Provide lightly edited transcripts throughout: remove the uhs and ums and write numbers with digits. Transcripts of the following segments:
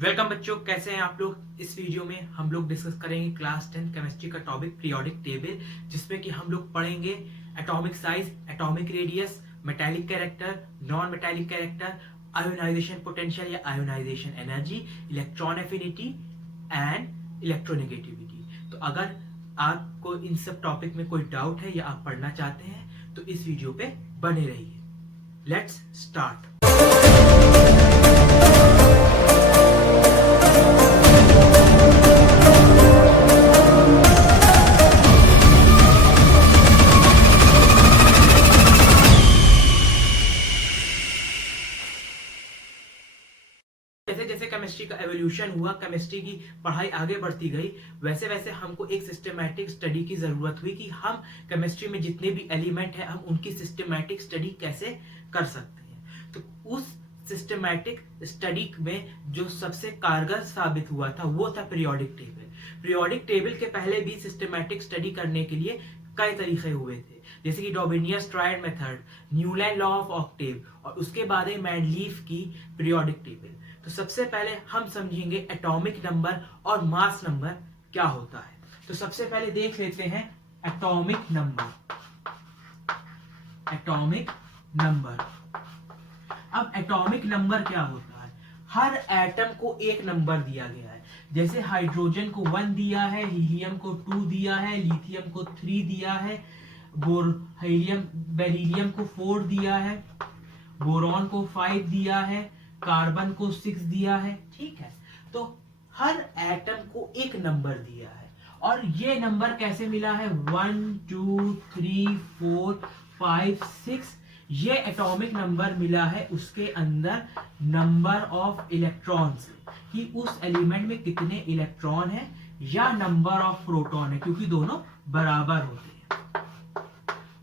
Welcome बच्चों, कैसे हैं आप लोग। इस वीडियो में हम लोग डिस्कस करेंगे क्लास 10 केमिस्ट्री का टॉपिक पीरियोडिक टेबल, जिसमें कि हम लोग पढ़ेंगे atomic size, atomic radius, metallic character, non metallic character, ionisation potential या ionisation energy, electron affinity and electronegativity. तो अगर आपको इन सब टॉपिक में कोई डाउट है या आप पढ़ना चाहते हैं तो इस वीडियो पे बने रहिए। Let's start. जैसे जैसे केमिस्ट्री का एवोल्यूशन हुआ, केमिस्ट्री की पढ़ाई आगे बढ़ती गई, वैसे वैसे हमको एक सिस्टमैटिक स्टडी की जरूरत हुई कि हम केमिस्ट्री में जितने भी एलिमेंट हैं हम उनकी सिस्टमैटिक स्टडी कैसे कर सकते हैं। तो उस सिस्टमैटिक स्टडी में जो सबसे कारगर साबित हुआ था वो था पीरियोडिक टेबल। पीरियोडिक टेबल के पहले भी सिस्टमैटिक स्टडी करने के लिए कई तरीके हुए थे, जैसे कि Dobereiner's triad method, Newland law of octave, और उसके बाद है मैंडलीफ की पीरियोडिक टेबल। तो सबसे पहले हम समझेंगे एटॉमिक नंबर और मास नंबर क्या होता है। तो सबसे पहले देख लेते हैं एटॉमिक नंबर। एटॉमिक नंबर, अब एटॉमिक नंबर क्या होता है? हर एटम को एक नंबर दिया गया है। जैसे हाइड्रोजन को 1 दिया है, हीलियम को 2 दिया है, लिथियम को 3 दिया है, बेरिलियम को 4 दिया है, बोरॉन को 5 दिया है, कार्बन को 6 दिया है। ठीक है, तो हर एटम को एक नंबर दिया है। और ये नंबर कैसे मिला है? 1 2 3 4 5 6। ये एटॉमिक नंबर मिला है उसके अंदर नंबर ऑफ इलेक्ट्रॉन से, कि उस एलिमेंट में कितने इलेक्ट्रॉन है, या नंबर ऑफ प्रोटॉन है, क्योंकि दोनों बराबर होते हैं।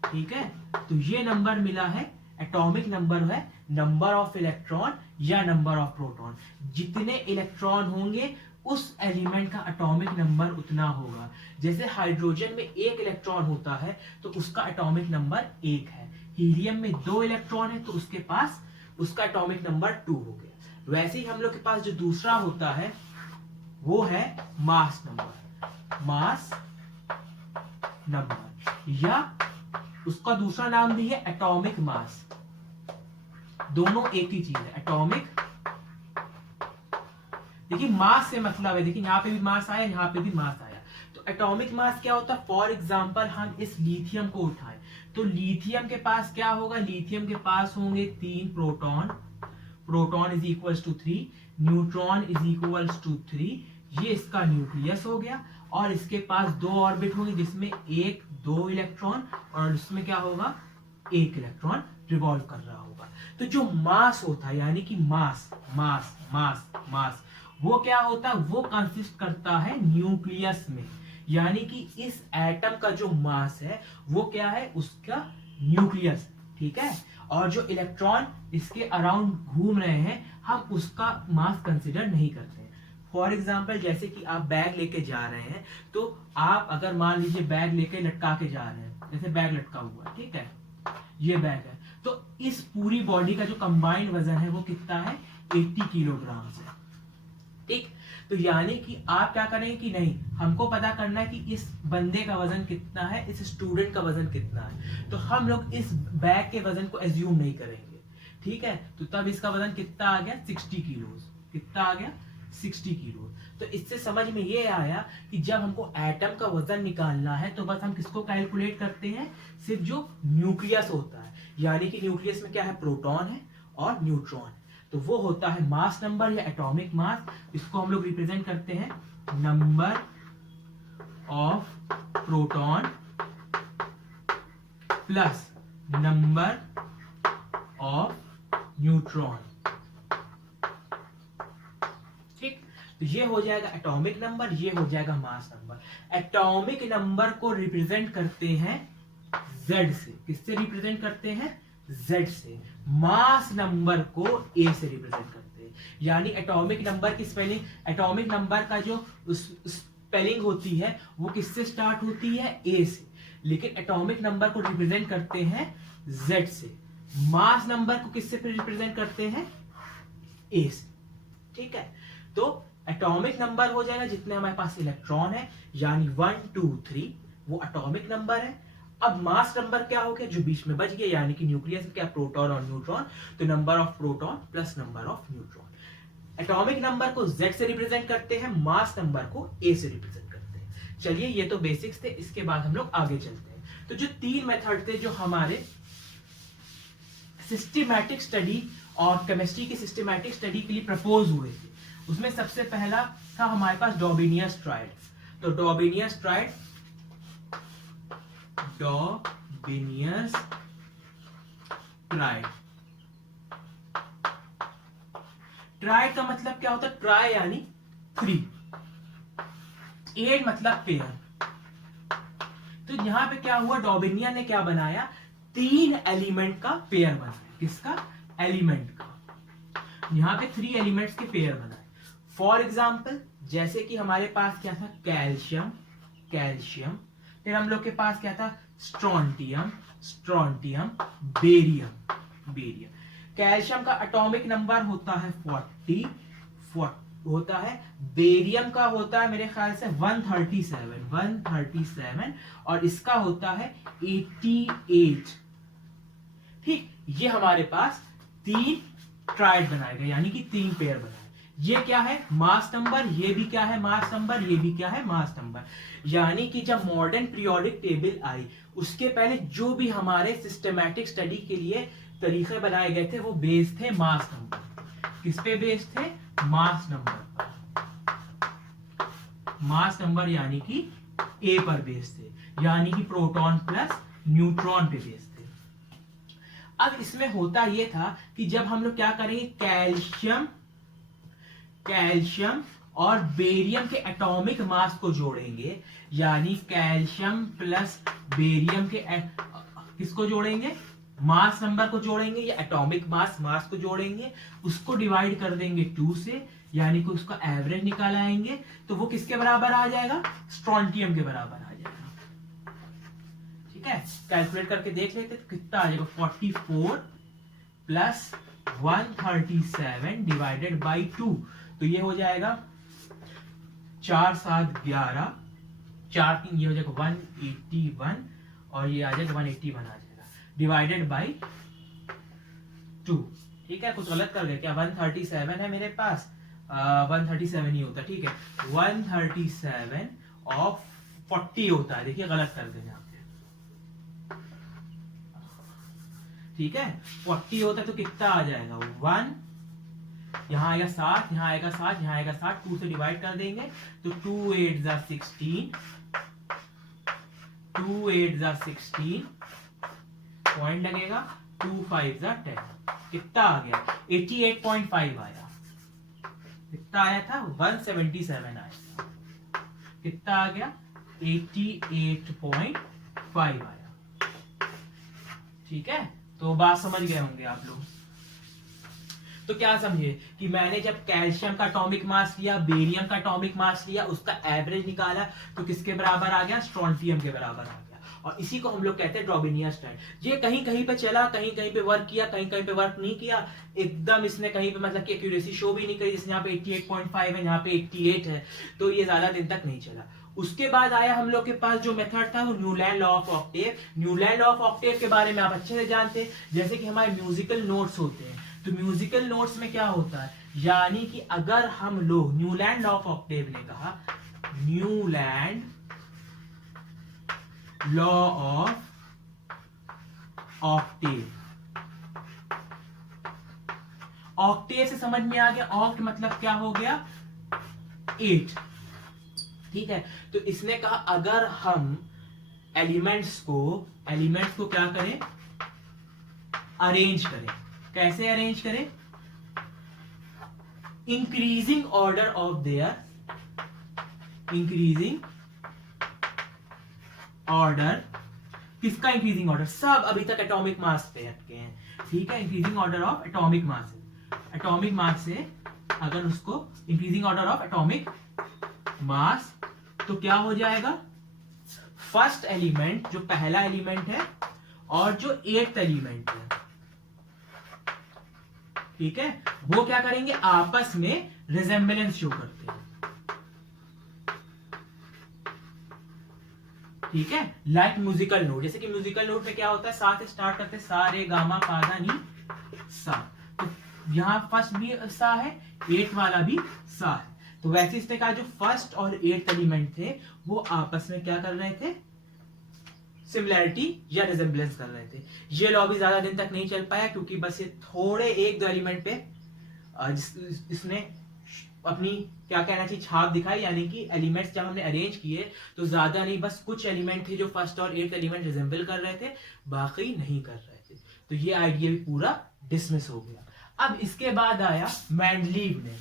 ठीक है, तो ये नंबर मिला है, एटॉमिक नंबर है नंबर ऑफ इलेक्ट्रॉन या नंबर ऑफ प्रोटॉन। जितने इलेक्ट्रॉन होंगे उस एलिमेंट का एटॉमिक नंबर उतना होगा। जैसे हाइड्रोजन में 1 इलेक्ट्रॉन होता है तो उसका एटॉमिक नंबर 1 है। हीलियम में 2 इलेक्ट्रॉन है तो उसके पास उसका एटॉमिक नंबर 2 हो गया। वैसे ही हम लोग के पास जो दूसरा होता है वो है मास नंबर। मास नंबर, या उसका दूसरा नाम भी है एटॉमिक मास। दोनों एक ही चीज है, एटॉमिक। देखिए मास से मतलब है, देखिए यहाँ पे भी मास आया, यहाँ पे भी मास आया। तो एटॉमिक मास क्या होता है? फॉर एग्जांपल हम इस लिथियम को उठाएं तो लिथियम के पास क्या होगा? लिथियम के पास होंगे 3 proton, proton is equals to 3, neutron is equals to 3। ये इसका न्यूक्लियस हो गया, और इसके पास 2 ऑर्बिट होंगे जिसमें 1 2 इलेक्ट्रॉन, और इसमें क्या होगा? 1 इलेक्ट्रॉन रिवॉल्व कर रहा होगा। तो जो मास होता है, यानी कि मास मास मास मास, वो क्या होता है? वो कंसिस्ट करता है न्यूक्लियस में। यानी कि इस एटम का जो मास है वो क्या है? उसका न्यूक्लियस। ठीक है, और जो इलेक्ट्रॉन इसके अराउंड घूम रहे हैं हम उसका मास कंसिडर नहीं करते हैं। फॉर एग्जाम्पल, जैसे कि आप बैग लेके जा रहे हैं, तो आप अगर मान लीजिए बैग लेके लटका के जा रहे हैं, जैसे बैग लटका हुआ है, ठीक है, ये बैग है, तो इस पूरी बॉडी का जो कंबाइंड वजन है वो कितना है? 80 किलोग्राम है। ठीक, तो यानी कि आप क्या करेंगे कि नहीं, हमको पता करना है कि इस बंदे का वजन कितना है, इस स्टूडेंट का वजन कितना है, तो हम लोग इस बैग के वजन को एज्यूम नहीं करेंगे। ठीक है, तो तब इसका वजन कितना आ गया? 60 किलो। कितना आ गया? 60 किलो। तो इससे समझ में ये आया कि जब हमको एटम का वजन निकालना है तो बस हम किसको कैलकुलेट करते हैं? सिर्फ जो न्यूक्लियस होता है, यानी कि न्यूक्लियस में क्या है? प्रोटॉन है और न्यूट्रॉन है। तो वो होता है मास नंबर या एटॉमिक मास। इसको हम लोग रिप्रेजेंट करते हैं number of proton plus number of neutron. ठीक, तो ये हो जाएगा एटॉमिक नंबर, ये हो जाएगा मास नंबर। एटॉमिक नंबर को रिप्रेजेंट करते हैं Z से। किससे रिप्रेजेंट करते हैं? Z से। मास नंबर को A से रिप्रेजेंट करते हैं। यानी एटॉमिक नंबर की स्पेलिंग, एटॉमिक नंबर का जो स्पेलिंग होती है वो किससे स्टार्ट होती है? A से, लेकिन एटॉमिक नंबर को रिप्रेजेंट करते हैं Z से। मास नंबर को किससे रिप्रेजेंट करते हैं? A से। ठीक है, तो एटॉमिक नंबर हो जाएगा जितने हमारे पास इलेक्ट्रॉन है, यानी 1 2 3 वो एटॉमिक नंबर है। अब मास नंबर क्या हो गया जो बीच में बच गया, यानी कि न्यूक्लियस में क्या प्रोटॉन और न्यूट्रॉन, तो number of proton plus number of neutron. Atomic number को Z से रिप्रेजेंट करते हैं, मास नंबर को A से रिप्रेजेंट करते हैं। चलिए ये तो बेसिक्स थे, इसके बाद हम लोग आगे चलते हैं। तो जो 3 मेथड थे जो हमारे सिस्टमैटिक स्टडी और केमिस्ट्री की सिस्टमैटिक स्टडी के लिए प्रपोज हुए थे, उसमें सबसे पहला था हमारे पास डॉबिनियस ट्रायड। तो डॉबिनियस ट्रायड ट्रायड का मतलब क्या होता है, ट्राई यानी 3, 8 मतलब पेयर। तो यहां पे क्या हुआ, डॉबिनियन ने क्या बनाया, 3 एलिमेंट का पेयर बनाया। किसका, एलिमेंट का। यहां पे 3 एलिमेंट्स के पेयर बनाए। फॉर एग्जाम्पल जैसे कि हमारे पास क्या था, कैल्शियम, फिर हम लोग के पास क्या था, स्ट्रोंटियम, बेरियम। कैल्शियम का एटॉमिक नंबर होता है 40 होता है, बेरियम का होता है मेरे ख्याल से 137 और इसका होता है 88। ठीक, ये हमारे पास 3 ट्रायड बनाए गए, यानी कि 3 पेयर बनाए। ये क्या है, मास नंबर, ये भी क्या है, मास नंबर, ये भी क्या है, मास नंबर। यानी कि जब मॉडर्न पीरियोडिक टेबल आई उसके पहले जो भी हमारे सिस्टमैटिक स्टडी के लिए तरीके बनाए गए थे वो बेस्ड थे मास नंबर। किस पे बेस्ड थे, मास नंबर पर। मास नंबर यानी कि ए पर बेस्ड थे, यानी कि प्रोटॉन प्लस न्यूट्रॉन पे बेस्ड थे। अब इसमें होता यह था कि जब हम लोग क्या करेंगे, कैल्शियम और बेरियम के एटॉमिक मास को जोड़ेंगे, यानी कैल्शियम प्लस बेरियम के किसको जोड़ेंगे, मास नंबर को जोड़ेंगे या एटॉमिक मास को जोड़ेंगे, उसको डिवाइड कर देंगे 2 से, यानी कि उसका एवरेज निकाल आएंगे, तो वो किसके बराबर आ जाएगा, स्ट्रोंटियम के बराबर आ जाएगा। ठीक है, कैलकुलेट करके देख लेते तो कितना आ जाएगा, 44 प्लस 137 डिवाइडेड बाई 2, तो ये हो जाएगा 4 7 11, 4 3 ये हो जाएगा 181 और ये आ जाएगा 181 आ जाएगा डिवाइडेड बाई 2। ठीक है, कुछ गलत कर गए क्या, 137 है मेरे पास, 137 ही होता, ठीक है, 137 और 40 होता है, देखिए गलत कर दें यहाँ पे। ठीक है, 40 होता है तो कितना आ जाएगा, 1, यहाँ आएगा 7, यहाँ आएगा 7, यहाँ आएगा 7, 2 से डिवाइड कर देंगे तो 2 8 जा 16, 2 8 जा 16 पॉइंट लगेगा, 2 5 जा 10, कितना आ गया, 88.5 आया। कितना आया था, 177 आया था, कितना आ गया, 88.5 आया। ठीक है, तो बात समझ गए होंगे आप लोग। तो क्या समझे कि मैंने जब कैल्शियम का एटॉमिक मास लिया, बेरियम का एटॉमिक मास लिया, उसका एवरेज निकाला तो किसके बराबर आ गया, स्ट्रोंटियम के बराबर आ गया, और इसी को हम लोग कहते हैं डॉबिनियस ट्रायड। ये कहीं कहीं पे चला, कहीं कहीं पे वर्क किया, कहीं कहीं पे वर्क नहीं किया, एकदम इसने कहीं पे मतलब कि एक्यूरेसी शो भी नहीं करी, जैसे यहाँ पे 88.5 है, यहाँ पे 88 है, तो ये ज्यादा दिन तक नहीं चला। उसके बाद आया हम लोग के पास जो मेथड था वो Newland law of octave. Newland law of octave के बारे में आप अच्छे से जानते हैं, जैसे कि हमारे म्यूजिकल नोट्स होते हैं, तो म्यूजिकल नोट्स में क्या होता है, यानी कि अगर हम लोग न्यूलैंड लॉ ऑफ ऑक्टेव ने कहा, Newland law of octave, octave से समझ में आ गया, ऑक्ट मतलब क्या हो गया, 8। ठीक है, तो इसने कहा अगर हम एलिमेंट्स को क्या करें, अरेंज करें, कैसे अरेंज करें, increasing order of their, increasing order, किसका इंक्रीजिंग ऑर्डर, सब अभी तक एटॉमिक मास पे अटके हैं। ठीक है, increasing order of atomic mass, atomic mass से अगर उसको increasing order of atomic mass, तो क्या हो जाएगा, फर्स्ट एलिमेंट जो पहला एलिमेंट है और जो 8th एलिमेंट है, ठीक है, वो क्या करेंगे, आपस में रिजेम्बलेंस शो करते हैं। ठीक है, लाइक म्यूजिकल नोट, जैसे कि म्यूजिकल नोट में क्या होता है, साथ स्टार्ट करते सा रे गामा पा धा नी सा, तो यहाँ फर्स्ट भी सा है, एट वाला भी सा है। तो वैसे इसने कहा जो फर्स्ट और एट एलिमेंट थे वो आपस में क्या कर रहे थे, सिमिलैरिटी या रिजेम्बलेंस कर रहे थे। ये लॉ भी ज्यादा दिन तक नहीं चल पाया क्योंकि बस ये थोड़े एक दो एलिमेंट पे इसने अपनी क्या कहना चाहिए छाप दिखाई, यानी कि एलिमेंट्स जब हमने अरेंज किए तो ज्यादा नहीं, बस कुछ एलिमेंट थे जो फर्स्ट और एट एलिमेंट रिजेंबल कर रहे थे, बाकी नहीं कर रहे थे। तो ये आइडिया भी पूरा डिसमिस हो गया। अब इसके बाद आया मेंडलीव ने।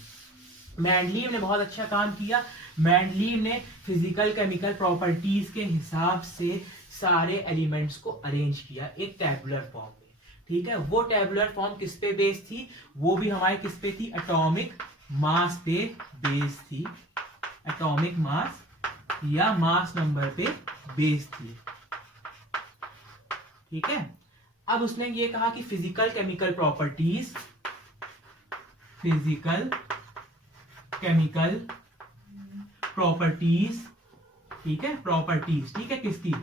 मेंडलीव ने बहुत अच्छा काम किया। मेंडलीव ने फिजिकल केमिकल प्रॉपर्टीज के हिसाब से सारे एलिमेंट्स को अरेंज किया एक टैबुलर फॉर्म में। ठीक है, वो टैबुलर फॉर्म किस पे बेस्ड थी, वो भी हमारे किस पे थी, एटॉमिक मास पे बेस्ड थी, एटॉमिक मास या मास नंबर पे बेस्ड थी। ठीक है, अब उसने ये कहा कि physical chemical properties, physical chemical properties, ठीक है, प्रॉपर्टीज, ठीक है, किसकी,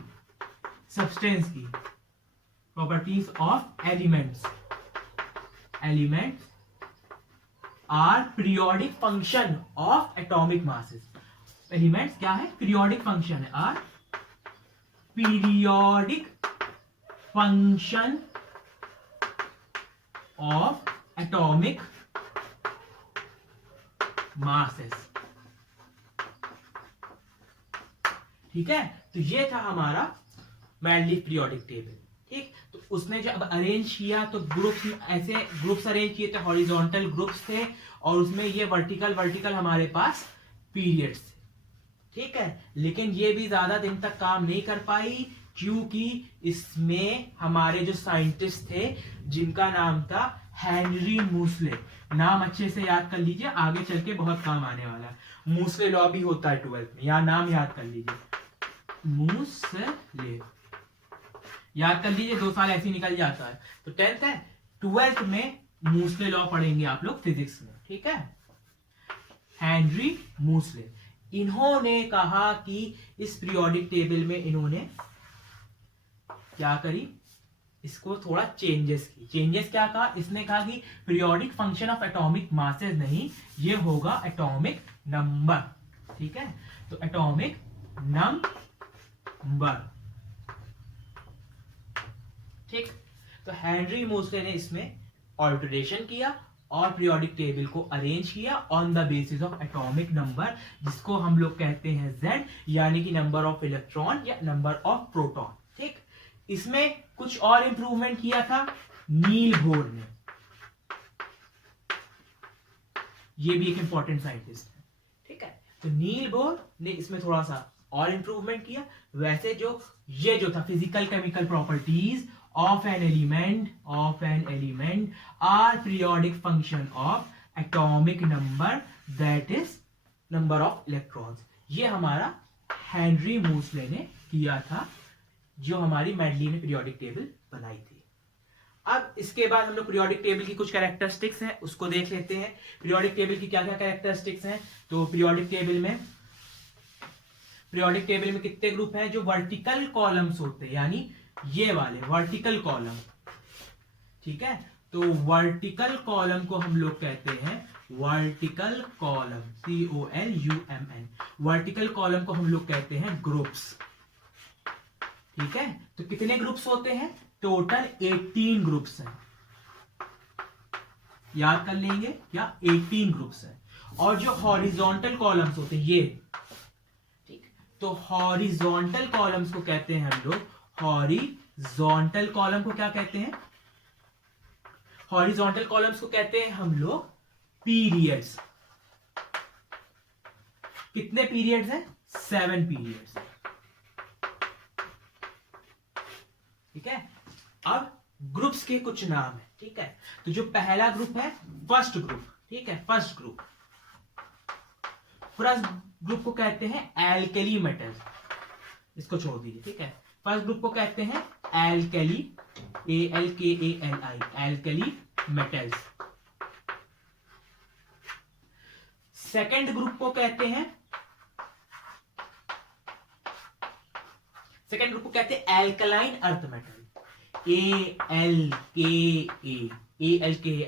सब्सटेंस की, properties of elements, elements are periodic function of atomic masses. Elements क्या है, पीरियोडिक फंक्शन है, are periodic function of atomic masses. ठीक है, तो ये था हमारा मेंडलीव पीरियोडिक टेबल। ठीक, तो उसने जब अरेंज किया तो ग्रुप्स, ऐसे ग्रुप्स अरेंज किए थे, हॉरिजॉन्टल ग्रुप्स थे, और उसमें ये वर्टिकल हमारे पास पीरियड्स थे। ठीक है, लेकिन ये भी ज्यादा दिन तक काम नहीं कर पाई क्योंकि इसमें हमारे जो साइंटिस्ट थे जिनका नाम था हेनरी मूसले, नाम अच्छे से याद कर लीजिए, आगे चल के बहुत काम आने वाला है। मूसले लॉ भी होता है 12th में, या नाम याद कर लीजिए, मूसले याद कर लीजिए, 2 साल ऐसे ही निकल जाता है। तो 10th है, 12th में मूसले लॉ पढ़ेंगे आप लोग फिजिक्स में। ठीक है, हेनरी मूसले, इन्होंने कहा कि इस पीरियोडिक टेबल में इन्होंने क्या करी, इसको थोड़ा चेंजेस की। चेंजेस क्या कहा, इसने कहा कि periodic function of atomic masses नहीं, ये होगा एटॉमिक नंबर। ठीक है, तो एटॉमिक नंबर। ठीक, तो हेनरी मूसले ने इसमें ऑल्टरेशन किया और पीरियोडिक टेबल को अरेंज किया on the basis of atomic number, जिसको हम लोग कहते हैं Z, यानी कि नंबर ऑफ इलेक्ट्रॉन या नंबर ऑफ प्रोटॉन। ठीक, इसमें कुछ और इंप्रूवमेंट किया था नील बोर ने, ये भी एक इंपॉर्टेंट साइंटिस्ट है। ठीक है, तो नील बोर ने इसमें थोड़ा सा और इंप्रूवमेंट किया। वैसे जो ये जो था physical chemical properties of an element are periodic function of atomic number, that is number of electrons। ये हमारा हेनरी मूसले ने किया था, जो हमारी मेंडलीव ने पीरियोडिक टेबल बनाई थी। अब इसके बाद हम लोग पीरियोडिक टेबल की कुछ कैरेक्टरिस्टिक्स हैं उसको देख लेते हैं। पीरियोडिक टेबल की क्या क्या कैरेक्टरिस्टिक्स हैं, तो पीरियोडिक टेबल में कितने ग्रुप हैं, जो वर्टिकल कॉलम्स होते हैं, यानी ये वाले वर्टिकल कॉलम। ठीक है, तो वर्टिकल कॉलम को हम लोग कहते हैं vertical column, COLUMN। Vertical column को हम लोग कहते हैं ग्रुप्स। ठीक है, तो कितने ग्रुप्स होते हैं, टोटल 18 ग्रुप्स हैं, याद कर लेंगे क्या, 18 ग्रुप्स हैं। और जो हॉरिजॉन्टल कॉलम्स होते हैं ये, ठीक, तो हॉरिजॉन्टल कॉलम्स को कहते हैं हम लोग, हॉरिजॉन्टल कॉलम को क्या कहते हैं, हॉरिजॉन्टल कॉलम्स को कहते हैं हम लोग पीरियड्स। कितने पीरियड्स हैं, 7 पीरियड्स। ठीक है, अब ग्रुप्स के कुछ नाम है। ठीक है, तो जो पहला ग्रुप है फर्स्ट ग्रुप। ठीक है, फर्स्ट ग्रुप को कहते हैं एल्केली मेटल्स, इसको छोड़ दीजिए। ठीक है, फर्स्ट ग्रुप को कहते हैं alkali, ALKALI, alkali metals. Second group को कहते हैं alkaline earth metal,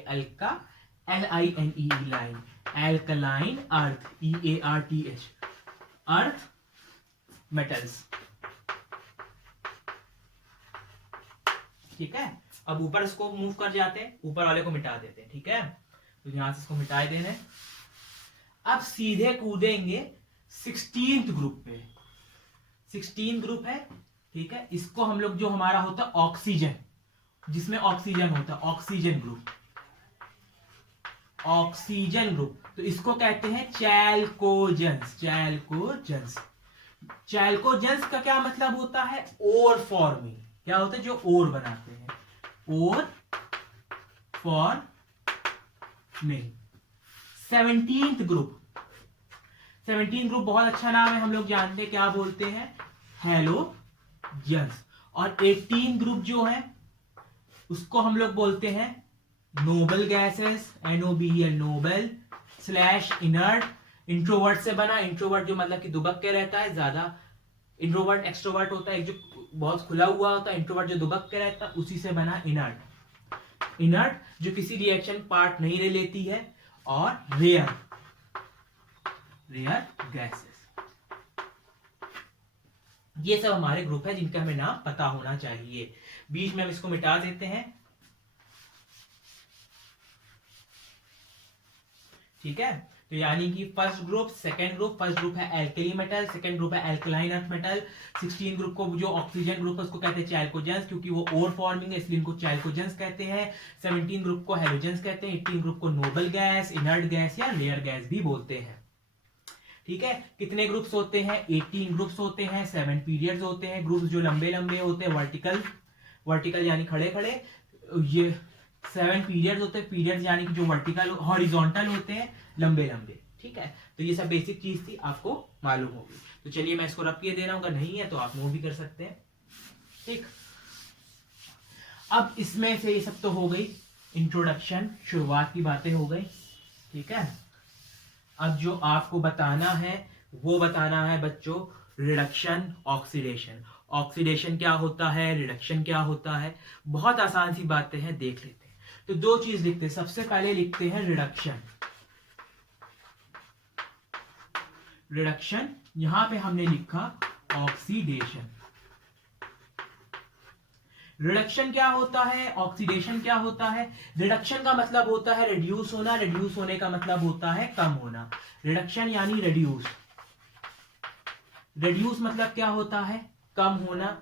Alka, LINE line, alkaline earth, EARTH earth metals. ठीक है, अब ऊपर इसको मूव कर जाते हैं, ऊपर वाले को मिटा देते हैं। ठीक है, तो यहां से इसको मिटाए देने। अब सीधे कूदेंगे 16th ग्रुप पे। 16 ग्रुप है, ठीक है, इसको हम लोग जो हमारा होता है ऑक्सीजन, जिसमें ऑक्सीजन होता है, ऑक्सीजन ग्रुप, ऑक्सीजन ग्रुप, तो इसको कहते हैं चैल्कोजेंस। चैल्कोजेंस, चैल्कोजेंस का क्या मतलब होता है? ओर फॉर्मिंग। क्या होता है? जो ओर बनाते हैं, ओर forming. 17th group, 17th group बहुत अच्छा नाम है, हम लोग जानते हैं, क्या बोलते हैं? हैलोजेंस। और 18 ग्रुप जो है उसको हम लोग बोलते हैं noble gases, NOBL, noble slash inert. Introvert से बना, इंट्रोवर्ट जो मतलब कि दुबक के रहता है ज्यादा, इंट्रोवर्ट एक्सट्रोवर्ट होता है, एक जो बहुत खुला हुआ होता है, इंट्रोवर्ट जो दुबक के रहता है, उसी से बना इनर्ट। इनर्ट जो किसी रिएक्शन पार्ट नहीं ले लेती है, और रेयर गैसेस। ये सब हमारे ग्रुप है जिनका हमें नाम पता होना चाहिए। बीच में हम इसको मिटा देते हैं। ठीक है, तो यानी कि first group, second group, first group है एल्कली मेटल, सेकंड ग्रुप है एल्कलाइन अर्थ मेटल। 16 ग्रुप को जो ऑक्सीजन ग्रुप है उसको कहते हैं चैल्कोजेंस, क्योंकि वो ओर फॉर्मिंग है इसलिए इनको चैल्कोजेंस कहते हैं। 17 ग्रुप को हैलोजेंस कहते हैं। 18 ग्रुप को नोबल गैस, इनर्ट गैस या रेयर गैस भी बोलते हैं। ठीक है, कितने ग्रुप्स होते हैं? 18 ग्रुप्स होते हैं, 7 पीरियड्स होते हैं। ग्रुप्स जो लंबे लंबे होते हैं, वर्टिकल यानी खड़े खड़े, ये 7 पीरियड्स होते हैं। पीरियड्स यानी कि जो वर्टिकल हॉरिजॉन्टल होते हैं, लंबे लंबे। ठीक है, तो ये सब बेसिक चीज थी, आपको मालूम होगी। तो चलिए मैं इसको रब किए दे रहा हूं, अगर नहीं है तो आप नोट भी कर सकते हैं। ठीक, अब इसमें से ये सब तो हो गई इंट्रोडक्शन, शुरुआत की बातें हो गई। ठीक है, अब जो आपको बताना है वो बताना है बच्चों रिडक्शन, ऑक्सीडेशन। ऑक्सीडेशन क्या होता है, रिडक्शन क्या होता है, बहुत आसान सी बातें हैं, देख लेते हैं। तो दो चीज लिखते हैं, सबसे पहले लिखते हैं रिडक्शन। रिडक्शन, यहां पे हमने लिखा ऑक्सीडेशन। रिडक्शन क्या होता है, ऑक्सीडेशन क्या होता है? रिडक्शन का मतलब होता है रिड्यूस होना, रिड्यूस होने का मतलब होता है कम होना। रिडक्शन यानी रिड्यूस, रिड्यूस मतलब क्या होता है? कम होना।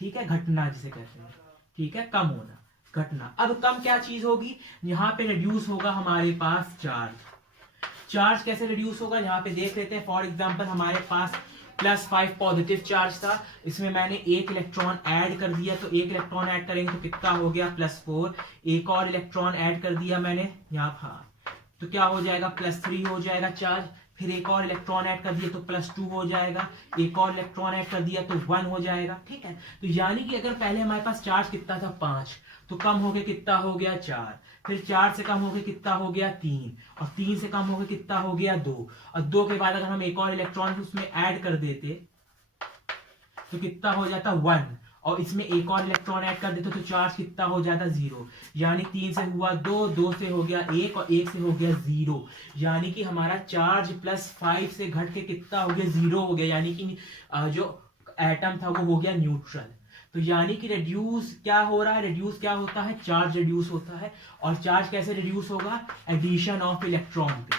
ठीक है, घटना जिसे कहते हैं। ठीक है, कम होना, घटना। अब कम क्या चीज होगी? यहां पे रिड्यूस होगा हमारे पास चार्ज। चार्ज कैसे रिड्यूस होगा, यहां पे देख लेते हैं। फॉर एग्जांपल हमारे पास +5 पॉजिटिव चार्ज था, इसमें मैंने एक इलेक्ट्रॉन ऐड कर दिया, तो एक इलेक्ट्रॉन ऐड करेंगे तो कितना हो गया? +4। एक और इलेक्ट्रॉन ऐड कर दिया मैंने यहाँ, हाँ, तो क्या हो जाएगा? +3 हो जाएगा चार्ज। फिर एक और इलेक्ट्रॉन ऐड कर दिया तो +2 हो जाएगा। एक और इलेक्ट्रॉन ऐड कर दिया तो 1 हो जाएगा। ठीक है, तो यानी कि अगर पहले हमारे पास चार्ज कितना था? 5, तो कम हो गया कितना हो गया? 4। फिर 4 से कम हो गया कितना हो गया? 3। और 3 से कम हो गया कितना हो गया? 2। और 2 के बाद अगर हम एक और इलेक्ट्रॉन उसमें ऐड कर देते तो कितना हो जाता? 1। और इसमें एक और इलेक्ट्रॉन ऐड कर देते तो चार्ज कितना हो जाता? 0। यानी 3 से हुआ 2, 2 से हो गया 1 और 1 से हो गया 0। यानी कि हमारा चार्ज +5 से घट के कितना हो गया? 0 हो गया। यानी कि जो एटम था वो हो गया न्यूट्रल। तो यानी कि रिड्यूस क्या हो रहा है? रिड्यूस क्या होता है? चार्ज रिड्यूस होता है। और चार्ज कैसे रिड्यूस होगा? एडिशन ऑफ इलेक्ट्रॉन पे,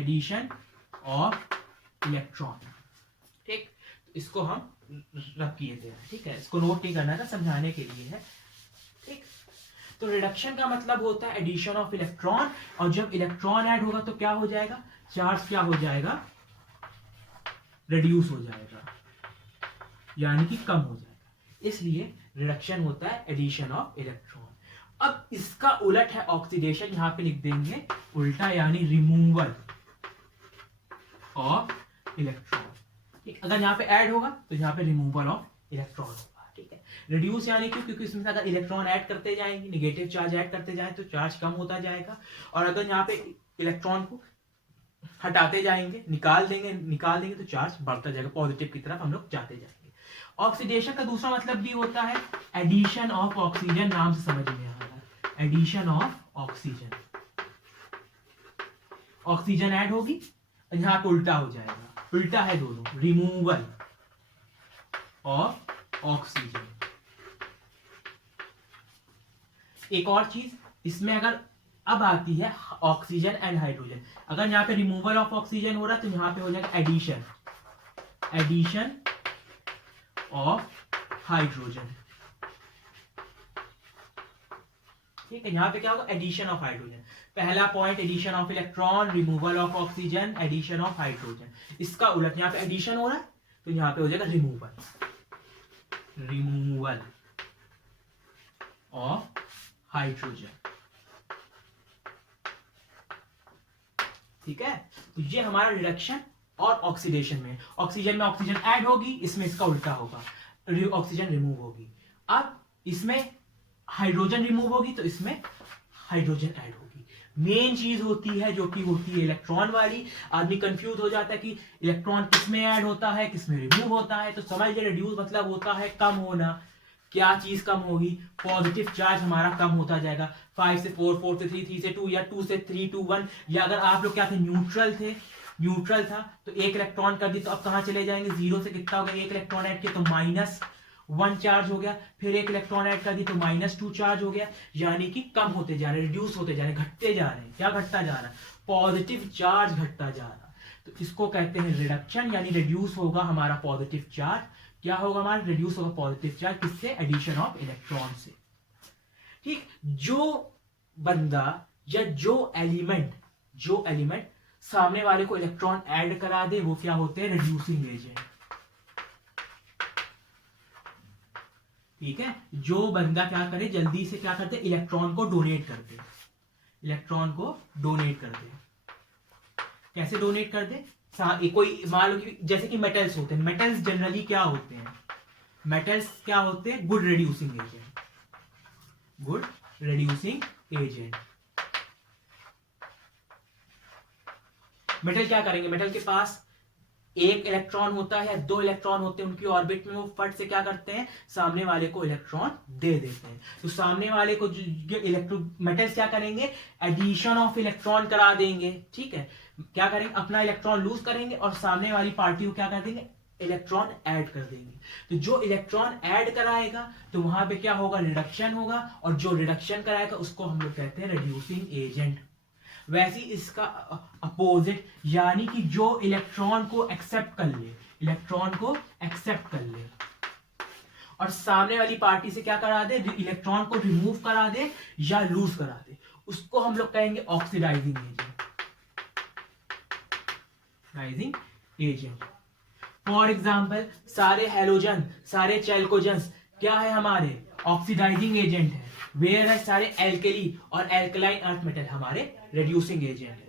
एडिशन ऑफ इलेक्ट्रॉन। ठीक, इसको हम रब किए थे। ठीक है, इसको नोट नहीं करना था, समझाने के लिए है। ठीक, तो रिडक्शन का मतलब होता है एडिशन ऑफ इलेक्ट्रॉन, और जब इलेक्ट्रॉन ऐड होगा तो क्या हो जाएगा? चार्ज क्या हो जाएगा? रिड्यूस हो जाएगा, यानी कि कम हो जाएगा। इसलिए रिडक्शन होता है एडिशन ऑफ इलेक्ट्रॉन। अब इसका उलट है ऑक्सीडेशन, यहां पे लिख देंगे उल्टा, यानी रिमूवल ऑफ इलेक्ट्रॉन। ठीक, अगर यहाँ पे ऐड होगा तो यहाँ पे रिमूवल ऑफ इलेक्ट्रॉन होगा। ठीक है, रिड्यूस यानी क्योंकि इसमें से अगर इलेक्ट्रॉन ऐड करते जाएंगे, नेगेटिव चार्ज ऐड करते जाए तो चार्ज कम होता जाएगा। और अगर यहाँ पे इलेक्ट्रॉन को हटाते जाएंगे, निकाल देंगे तो चार्ज बढ़ता जाएगा, पॉजिटिव की तरफ हम लोग जाते जाएंगे। ऑक्सीडेशन का दूसरा मतलब भी होता है एडिशन ऑफ ऑक्सीजन, नाम से समझ में आ रहा है, addition of oxygen. Oxygen add होगी, यहां पे उल्टा हो जाएगा, उल्टा है दोनों, रिमूवल ऑफ ऑक्सीजन। एक और चीज इसमें अगर अब आती है ऑक्सीजन एंड हाइड्रोजन, अगर यहाँ पे रिमूवल ऑफ ऑक्सीजन हो रहा है तो यहाँ पे हो जाएगा एडिशन, एडिशन ऑफ हाइड्रोजन। ठीक है, यहाँ पे क्या होगा, एडिशन ऑफ हाइड्रोजन। पहला point addition of electron, removal of oxygen, addition of hydrogen. इसका उलट, यहाँ पे एडिशन हो रहा है तो यहाँ पे हो जाएगा रिमूवल, रिमूवल ऑफ हाइड्रोजन। ठीक है, तो ये हमारा रिडक्शन और ऑक्सीडेशन में, ऑक्सीजन में ऑक्सीजन ऐड होगी, इसमें इसका उल्टा होगा, ऑक्सीजन रिमूव होगी। अब इसमें हाइड्रोजन रिमूव होगी तो इसमें हाइड्रोजन ऐड होगी। मेन चीज होती है जो कि होती है इलेक्ट्रॉन वाली। आदमी कंफ्यूज हो जाता है कि इलेक्ट्रॉन किसमें ऐड होता है, किसमें रिमूव होता है। तो समझ ले, रिड्यूस मतलब होता है कम होना। क्या चीज कम होगी, पॉजिटिव चार्ज हमारा कम होता जाएगा, 5 से 4, 4 से 3, 3 से 2 या 2 से 3 to 1। या अगर आप लोग क्या थे, न्यूट्रल था तो एक इलेक्ट्रॉन कर दी तो अब कहां चले जाएंगे, 0 से कितना हो गया, एक इलेक्ट्रॉन ऐड किया तो -1 चार्ज हो गया, फिर एक इलेक्ट्रॉन ऐड कर दी तो -2 चार्ज हो गया। यानी कि कम होते जा रहे, रिड्यूस होते जा रहे, घटते जा रहे हैं। क्या घटता जा रहा है, पॉजिटिव चार्ज घटता जा रहा है। तो इसको कहते हैं रिडक्शन, यानी रिड्यूस होगा हमारा पॉजिटिव चार्ज। क्या होगा हमारा, रिड्यूस होगा पॉजिटिव चार्ज, किससे, एडिशन ऑफ इलेक्ट्रॉन से। ठीक, जो बंदा या जो एलिमेंट सामने वाले को इलेक्ट्रॉन ऐड करा दे वो क्या होते हैं, रिड्यूसिंग एजेंट। ठीक है, जो बंदा क्या करे, जल्दी से क्या करते, इलेक्ट्रॉन को डोनेट कर दे, इलेक्ट्रॉन को डोनेट कर दे। कैसे डोनेट कर दे, कोई मान लो कि जैसे कि मेटल्स होते हैं, मेटल्स जनरली क्या होते हैं, मेटल्स क्या होते हैं, good reducing agent, good reducing agent. Metal क्या करेंगे, मेटल के पास एक इलेक्ट्रॉन होता है या 2 इलेक्ट्रॉन होते हैं, उनकी ऑर्बिट में वो फट से क्या करते हैं, सामने वाले को इलेक्ट्रॉन दे देते हैं। तो सामने वाले को जो मेटल्स क्या करेंगे, एडिशन ऑफ इलेक्ट्रॉन करा देंगे। ठीक है, क्या करेंगे, अपना इलेक्ट्रॉन लूज करेंगे और सामने वाली पार्टी को क्या कर देंगे, इलेक्ट्रॉन ऐड कर देंगे। तो जो इलेक्ट्रॉन ऐड कराएगा तो वहां पे क्या होगा, रिडक्शन होगा, और जो रिडक्शन कराएगा उसको हम लोग कहते हैं रिड्यूसिंग एजेंट। वैसे इसका अपोजिट, यानी कि जो इलेक्ट्रॉन को एक्सेप्ट कर ले, इलेक्ट्रॉन को एक्सेप्ट कर ले और सामने वाली पार्टी से क्या करा दे, इलेक्ट्रॉन को रिमूव करा दे या लूज करा दे, उसको हम लोग कहेंगे oxidising agent, oxidising agent. For example सारे हैलोजन, सारे चैल्कोजेंस क्या है हमारे, ऑक्सीडाइजिंग एजेंट है। वेयर है सारे एल्कली और एल्कलाइन अर्थ मेटल हमारे रिड्यूसिंग एजेंट है।